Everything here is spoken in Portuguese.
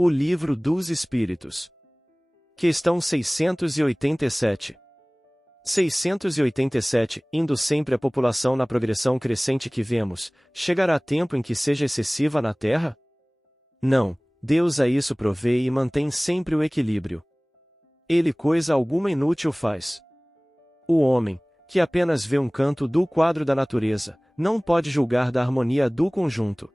O Livro dos Espíritos. Questão 687. 687. Indo sempre a população na progressão crescente que vemos, chegará tempo em que seja excessiva na Terra? Não, Deus a isso provê e mantém sempre o equilíbrio. Ele coisa alguma inútil faz. O homem, que apenas vê um canto do quadro da natureza, não pode julgar da harmonia do conjunto.